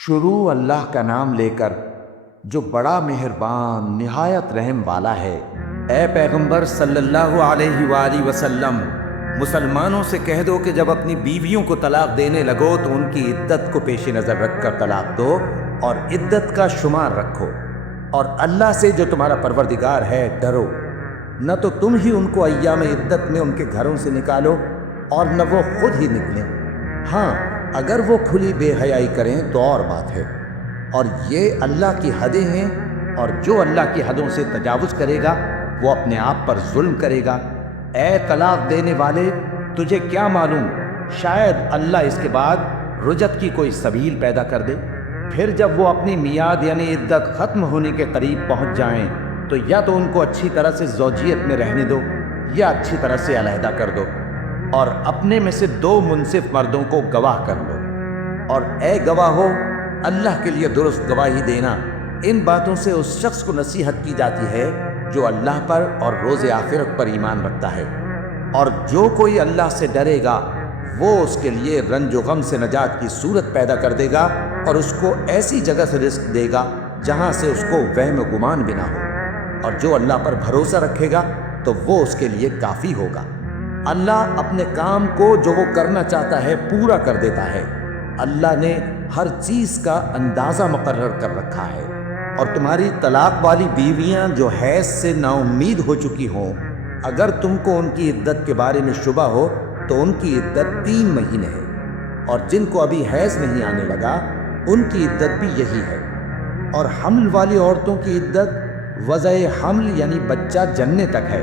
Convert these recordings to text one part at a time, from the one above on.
شروع اللہ کا نام لے کر جو بڑا مہربان نہایت رحم والا ہے۔ اے پیغمبر صلی اللہ علیہ وآلہ وسلم، مسلمانوں سے کہہ دو کہ جب اپنی بیویوں کو طلاق دینے لگو تو ان کی عدت کو پیش نظر رکھ کر طلاق دو اور عدت کا شمار رکھو، اور اللہ سے جو تمہارا پروردگار ہے ڈرو۔ نہ تو تم ہی ان کو ایام عدت میں ان کے گھروں سے نکالو اور نہ وہ خود ہی نکلیں۔ ہاں، اگر وہ کھلی بے حیائی کریں تو اور بات ہے، اور یہ اللہ کی حدیں ہیں، اور جو اللہ کی حدوں سے تجاوز کرے گا وہ اپنے آپ پر ظلم کرے گا۔ اے طلاق دینے والے، تجھے کیا معلوم، شاید اللہ اس کے بعد رجعت کی کوئی سبیل پیدا کر دے۔ پھر جب وہ اپنی میعاد یعنی عدت ختم ہونے کے قریب پہنچ جائیں تو یا تو ان کو اچھی طرح سے زوجیت میں رہنے دو یا اچھی طرح سے علیحدہ کر دو، اور اپنے میں سے 2 منصف مردوں کو گواہ کر لو، اور اے گواہو، اللہ کے لیے درست گواہی دینا۔ ان باتوں سے اس شخص کو نصیحت کی جاتی ہے جو اللہ پر اور روز آخرت پر ایمان رکھتا ہے، اور جو کوئی اللہ سے ڈرے گا وہ اس کے لیے رنج و غم سے نجات کی صورت پیدا کر دے گا، اور اس کو ایسی جگہ سے رزق دے گا جہاں سے اس کو وہم و گمان بھی نہ ہو، اور جو اللہ پر بھروسہ رکھے گا تو وہ اس کے لیے کافی ہوگا۔ اللہ اپنے کام کو جو وہ کرنا چاہتا ہے پورا کر دیتا ہے۔ اللہ نے ہر چیز کا اندازہ مقرر کر رکھا ہے۔ اور تمہاری طلاق والی بیویاں جو حیض سے نا امید ہو چکی ہوں، اگر تم کو ان کی عدت کے بارے میں شبہ ہو تو ان کی عدت 3 مہینے ہے، اور جن کو ابھی حیض نہیں آنے لگا ان کی عدت بھی یہی ہے۔ اور حمل والی عورتوں کی عدت وضع حمل یعنی بچہ جننے تک ہے،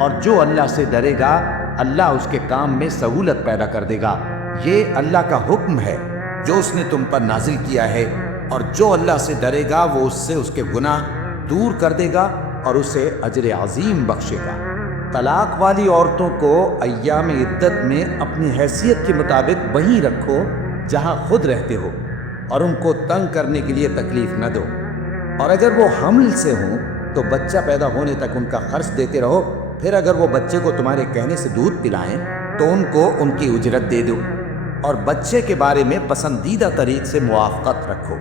اور جو اللہ سے ڈرے گا اللہ اس کے کام میں سہولت پیدا کر دے گا۔ یہ اللہ کا حکم ہے جو اس نے تم پر نازل کیا ہے، اور جو اللہ سے ڈرے گا وہ اس سے اس کے گناہ دور کر دے گا اور اسے اجر عظیم بخشے گا۔ طلاق والی عورتوں کو ایام عدت میں اپنی حیثیت کے مطابق وہیں رکھو جہاں خود رہتے ہو، اور ان کو تنگ کرنے کے لیے تکلیف نہ دو، اور اگر وہ حمل سے ہوں تو بچہ پیدا ہونے تک ان کا خرچ دیتے رہو۔ پھر اگر وہ بچے کو تمہارے کہنے سے دودھ پلائیں تو ان کو ان کی اجرت دے دو، اور بچے کے بارے میں پسندیدہ طریق سے موافقت رکھو،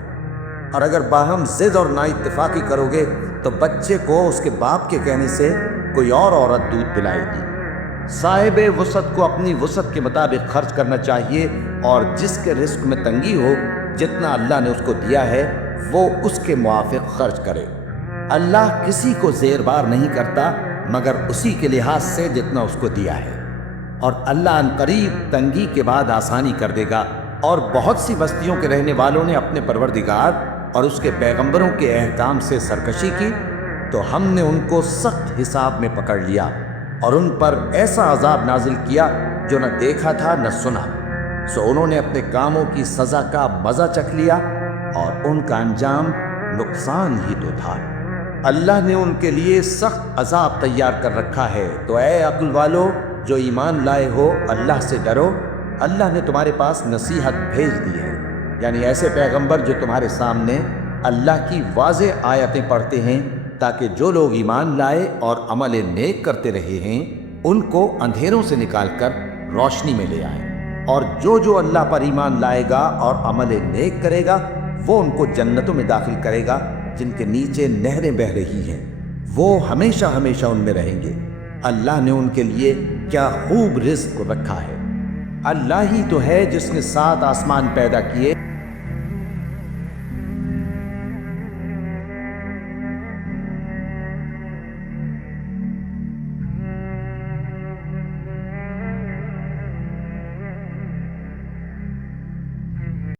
اور اگر باہم ضد اور نا اتفاقی کرو گے تو بچے کو اس کے باپ کے کہنے سے کوئی اور عورت دودھ پلائے گی۔ صاحب وسعت کو اپنی وسعت کے مطابق خرچ کرنا چاہیے، اور جس کے رزق میں تنگی ہو جتنا اللہ نے اس کو دیا ہے وہ اس کے موافق خرچ کرے۔ اللہ کسی کو زیر بار نہیں کرتا مگر اسی کے لحاظ سے جتنا اس کو دیا ہے، اور اللہ عنقریب تنگی کے بعد آسانی کر دے گا۔ اور بہت سی بستیوں کے رہنے والوں نے اپنے پروردگار اور اس کے پیغمبروں کے احکام سے سرکشی کی تو ہم نے ان کو سخت حساب میں پکڑ لیا، اور ان پر ایسا عذاب نازل کیا جو نہ دیکھا تھا نہ سنا۔ سو انہوں نے اپنے کاموں کی سزا کا مزہ چکھ لیا، اور ان کا انجام نقصان ہی تو تھا۔ اللہ نے ان کے لیے سخت عذاب تیار کر رکھا ہے۔ تو اے عقل والو جو ایمان لائے ہو، اللہ سے ڈرو۔ اللہ نے تمہارے پاس نصیحت بھیج دی ہے، یعنی ایسے پیغمبر جو تمہارے سامنے اللہ کی واضح آیتیں پڑھتے ہیں، تاکہ جو لوگ ایمان لائے اور عمل نیک کرتے رہے ہیں ان کو اندھیروں سے نکال کر روشنی میں لے آئیں، اور جو اللہ پر ایمان لائے گا اور عمل نیک کرے گا وہ ان کو جنتوں میں داخل کرے گا جن کے نیچے نہریں بہہ رہی ہیں، وہ ہمیشہ ہمیشہ ان میں رہیں گے۔ اللہ نے ان کے لیے کیا خوب رزق رکھا ہے۔ اللہ ہی تو ہے جس نے 7 آسمان پیدا کیے